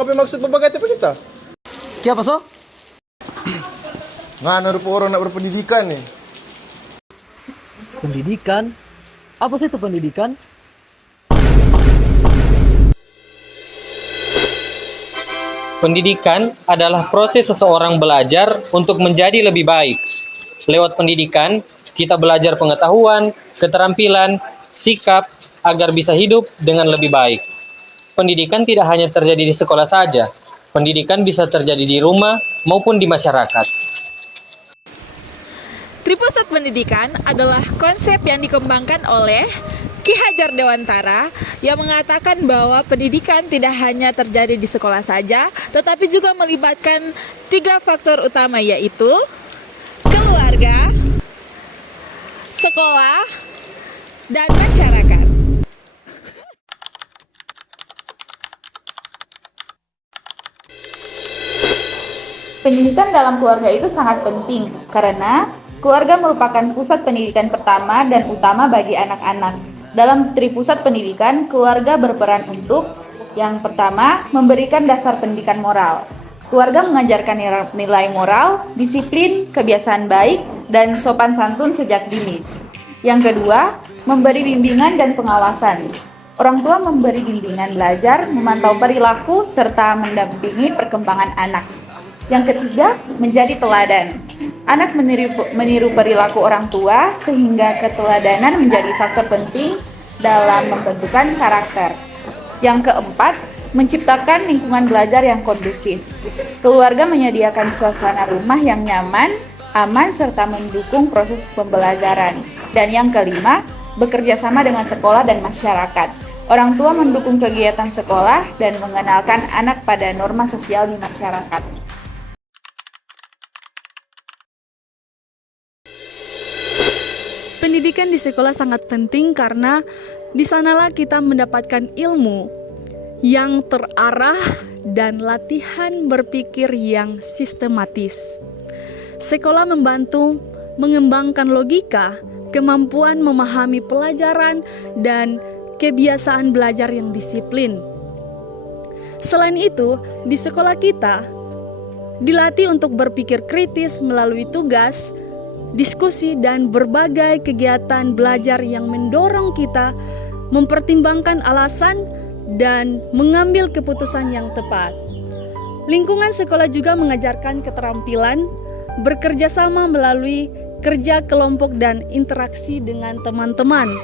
apa maksud babagai apa kita? Siapa so? Ngana rupa orang nak berpendidikan nih. Pendidikan? Apa sih itu pendidikan? Pendidikan adalah proses seseorang belajar untuk menjadi lebih baik. Lewat pendidikan, kita belajar pengetahuan, keterampilan, sikap, agar bisa hidup dengan lebih baik. Pendidikan tidak hanya terjadi di sekolah saja. Pendidikan bisa terjadi di rumah maupun di masyarakat. Tripusat pendidikan adalah konsep yang dikembangkan oleh Ki Hajar Dewantara yang mengatakan bahwa pendidikan tidak hanya terjadi di sekolah saja, tetapi juga melibatkan 3 faktor utama, yaitu keluarga, sekolah, dan masyarakat. Pendidikan dalam keluarga itu sangat penting karena keluarga merupakan pusat pendidikan pertama dan utama bagi anak-anak. Dalam tripusat pendidikan, keluarga berperan untuk yang pertama, memberikan dasar pendidikan moral. Keluarga mengajarkan nilai moral, disiplin, kebiasaan baik, dan sopan santun sejak dini. Yang kedua, memberi bimbingan dan pengawasan. Orang tua memberi bimbingan belajar, memantau perilaku, serta mendampingi perkembangan anak. Yang ketiga, menjadi teladan. Anak meniru perilaku orang tua sehingga keteladanan menjadi faktor penting dalam membentukkan karakter. Yang keempat, menciptakan lingkungan belajar yang kondusif. Keluarga menyediakan suasana rumah yang nyaman, aman, serta mendukung proses pembelajaran. Dan yang kelima, bekerja sama dengan sekolah dan masyarakat. Orang tua mendukung kegiatan sekolah dan mengenalkan anak pada norma sosial di masyarakat. Pendidikan di sekolah sangat penting karena di sanalah kita mendapatkan ilmu yang terarah dan latihan berpikir yang sistematis. Sekolah membantu mengembangkan logika, kemampuan memahami pelajaran, dan kebiasaan belajar yang disiplin. Selain itu, di sekolah kita dilatih untuk berpikir kritis melalui tugas, diskusi, dan berbagai kegiatan belajar yang mendorong kita mempertimbangkan alasan dan mengambil keputusan yang tepat. Lingkungan sekolah juga mengajarkan keterampilan bekerja sama melalui kerja kelompok dan interaksi dengan teman-teman.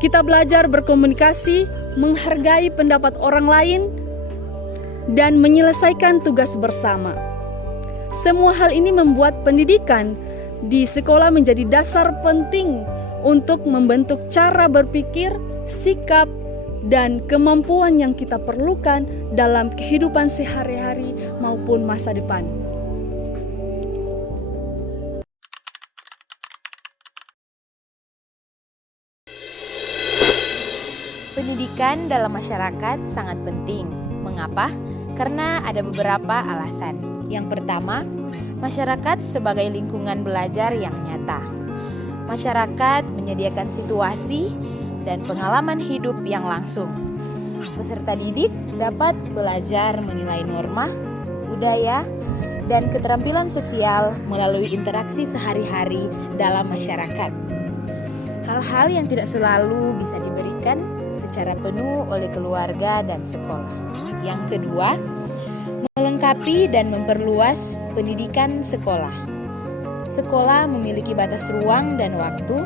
Kita belajar berkomunikasi, menghargai pendapat orang lain, dan menyelesaikan tugas bersama. Semua hal ini membuat pendidikan di sekolah menjadi dasar penting untuk membentuk cara berpikir, sikap, dan kemampuan yang kita perlukan dalam kehidupan sehari-hari maupun masa depan. Pendidikan dalam masyarakat sangat penting. Mengapa? Karena ada beberapa alasan. Yang pertama, masyarakat sebagai lingkungan belajar yang nyata. Masyarakat menyediakan situasi dan pengalaman hidup yang langsung. Peserta didik dapat belajar menilai norma, budaya, dan keterampilan sosial melalui interaksi sehari-hari dalam masyarakat. Hal-hal yang tidak selalu bisa diberikan secara penuh oleh keluarga dan sekolah. Yang kedua, melengkapi dan memperluas pendidikan sekolah. Sekolah memiliki batas ruang dan waktu.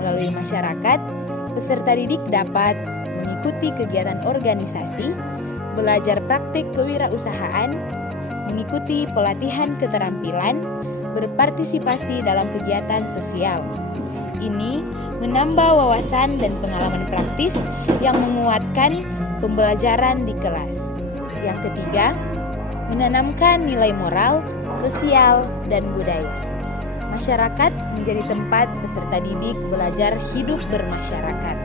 Melalui masyarakat, peserta didik dapat mengikuti kegiatan organisasi, belajar praktik kewirausahaan, mengikuti pelatihan keterampilan, berpartisipasi dalam kegiatan sosial. Ini menambah wawasan dan pengalaman praktis yang menguatkan pembelajaran di kelas. Yang ketiga, menanamkan nilai moral, sosial, dan budaya. Masyarakat menjadi tempat peserta didik belajar hidup bermasyarakat,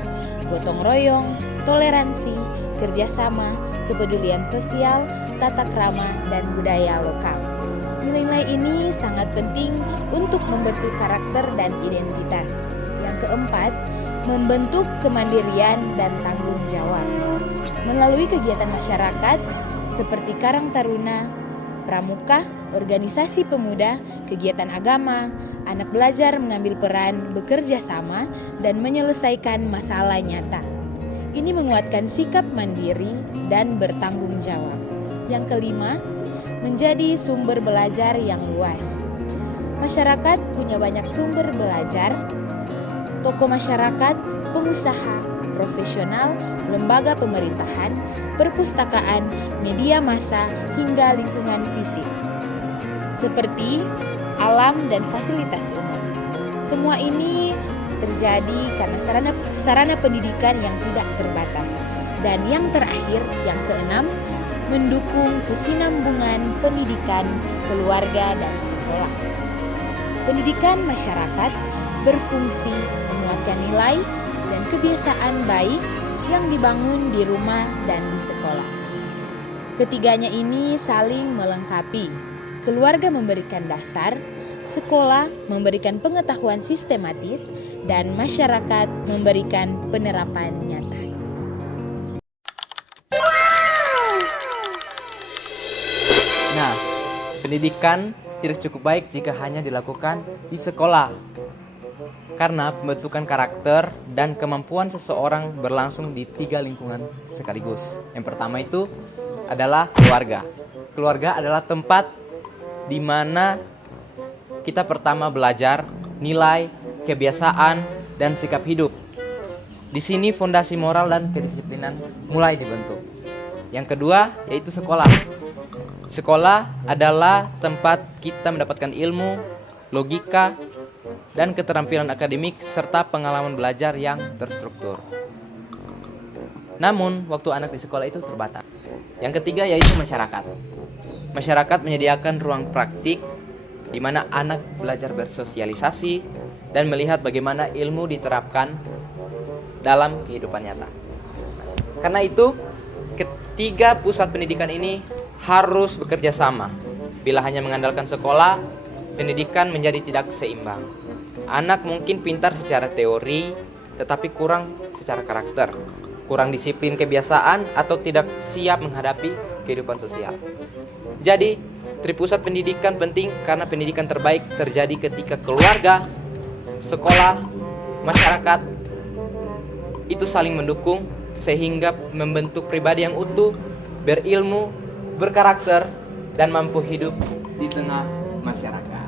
gotong royong, toleransi, kerjasama, kepedulian sosial, tata krama, dan budaya lokal. Nilai-nilai ini sangat penting untuk membentuk karakter dan identitas. Yang keempat, membentuk kemandirian dan tanggung jawab. Melalui kegiatan masyarakat, seperti Karang Taruna, Pramuka, organisasi pemuda, kegiatan agama. Anak belajar mengambil peran bekerja sama dan menyelesaikan masalah nyata. Ini menguatkan sikap mandiri dan bertanggung jawab. Yang kelima, menjadi sumber belajar yang luas. Masyarakat punya banyak sumber belajar. Tokoh masyarakat, pengusaha, profesional, lembaga pemerintahan, perpustakaan, media massa, hingga lingkungan fisik, seperti alam dan fasilitas umum. Semua ini terjadi karena sarana pendidikan yang tidak terbatas. Dan yang terakhir, yang keenam, mendukung kesinambungan pendidikan, keluarga, dan sekolah. Pendidikan masyarakat berfungsi menguatkan nilai dan kebiasaan baik yang dibangun di rumah dan di sekolah. Ketiganya ini saling melengkapi. Keluarga memberikan dasar, sekolah memberikan pengetahuan sistematis, dan masyarakat memberikan penerapan nyata. Nah, pendidikan tidak cukup baik jika hanya dilakukan di sekolah. Karena pembentukan karakter dan kemampuan seseorang berlangsung di 3 lingkungan sekaligus. Yang pertama itu adalah keluarga. Keluarga adalah tempat di mana kita pertama belajar nilai, kebiasaan, dan sikap hidup. Di sini fondasi moral dan kedisiplinan mulai dibentuk. Yang kedua yaitu sekolah. Sekolah adalah tempat kita mendapatkan ilmu, logika, dan keterampilan akademik serta pengalaman belajar yang terstruktur. Namun, waktu anak di sekolah itu terbatas. Yang ketiga yaitu masyarakat. Masyarakat menyediakan ruang praktik di mana anak belajar bersosialisasi dan melihat bagaimana ilmu diterapkan dalam kehidupan nyata. Karena itu, ketiga pusat pendidikan ini harus bekerja sama. Bila hanya mengandalkan sekolah, pendidikan menjadi tidak seimbang. Anak mungkin pintar secara teori, tetapi kurang secara karakter, kurang disiplin kebiasaan, atau tidak siap menghadapi kehidupan sosial. Jadi, tripusat pendidikan penting karena pendidikan terbaik terjadi ketika keluarga, sekolah, masyarakat itu saling mendukung sehingga membentuk pribadi yang utuh, berilmu, berkarakter, dan mampu hidup di tengah masyarakat.